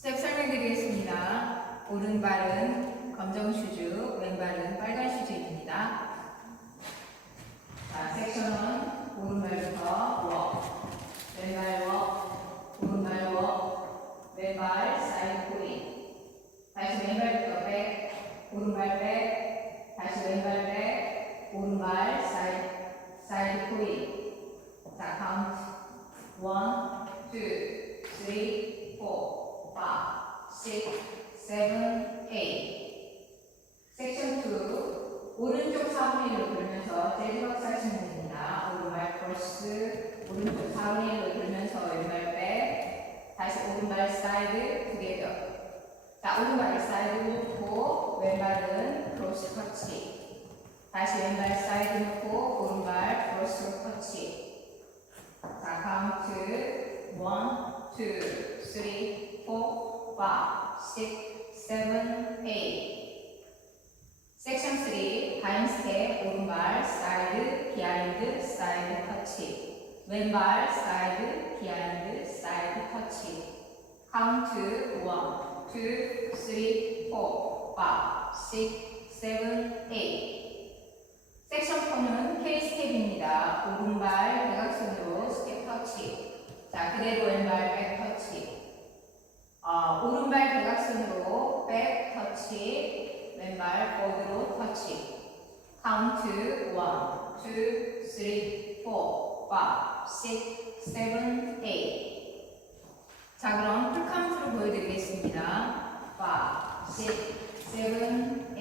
스텝 설명드리겠습니다. 오른발은 검정 슈즈, 왼발은 빨간 슈즈입니다. 자, 섹션은 오른발부터 워, 왼발 워, 오른발 워, 왼발 사이드 코인, 다시 왼발부터 백, 오른발 백, 다시 왼발 백, 오른발 사이드 코인. 자, 카운트 1, 2, 3, 4, 5, 6, 7, 8. 섹션 2, 오른쪽 4분의 1로 돌면서 재즈박스 하시면 됩니다. 오른발 크로스, 오른쪽 4분의 1로 돌면서 왼발 백, 다시 오른발 사이드 투게더. 자, 오른발 사이드 놓고 왼발은 크로스 터치, 다시 왼발 사이드 놓고 오른발 크로스 터치. 자, 카운트 1, 2, 3, 4, 5, 6, 7, 8. 섹션 3, 바인 스텝, 오른발 사이드, 비하인드, 사이드 터치, 왼발 사이드, 비하인드, 사이드 터치. 카운트 1, 2, 3, 4, 5, 6, 7, 8. 섹션 4는 K 스텝입니다. 오른발 대각선으로 스텝 터치. 자, 그대로 왼발 백 터치. 오른발 대각선으로 백 터치, 왼발 포드로 터치. 카운트 1, 2, 3, 4, 5, 6, 7, 8. 자, 그럼 풀 카운트로 보여드리겠습니다. 5, 6, 7, 8.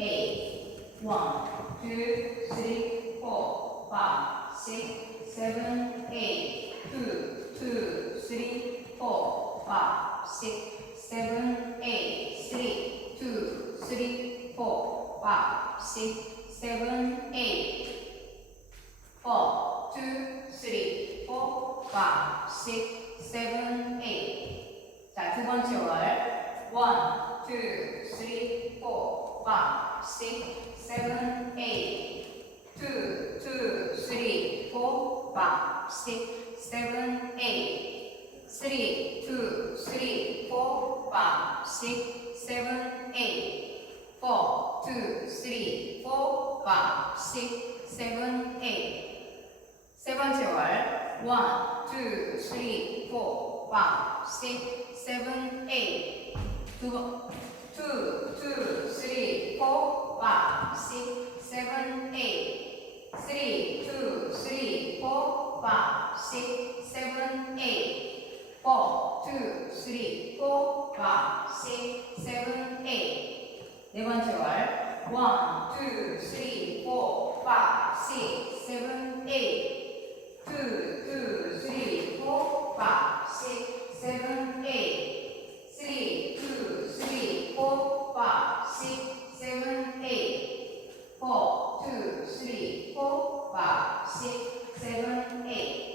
1, 2, 3, 4, 5, 6, 7, 8. 2, 2, 3, 4, 5, 6, 7, 8. 3, 2, 3, 4, 5, 6, 7, 8. 4, 2, 3, 4, 5, 6, 7, 8. 자, 두 번째 월. 1, 2, 3, 4, 5, 6, 7, 8. 2, 2, 3, 4, 5, 6, 7, 8. 3, 2, 3, 4, 5, 6, 7, 8. 4, 2, 3, 4, 5, 6, 7, 8. 세 번째 월. 1, 2, 3, 4, 5, 6, 7, 8. 2, 2, 3, 4, 5, 6, 7, 8. 3, 2, 3, 4, 5, 6, 7, 8. 4, 2, 3, 4, 5, 6, 7, 8. 네 번째 월. 1, 2, 3, 4, 5, 6, 7, 8. 2, 2, 3, 4, 5, 6, 7, 8. 3, 2, 3, 4, 5, 6, 7, 8. 4, 2, 3, 4, 5, 6, 7, 8.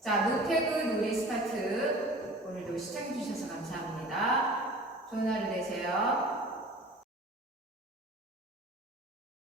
자, 노태그 놀이 스타트. 오늘도 시청해주셔서 감사합니다. 좋은 하루 되세요.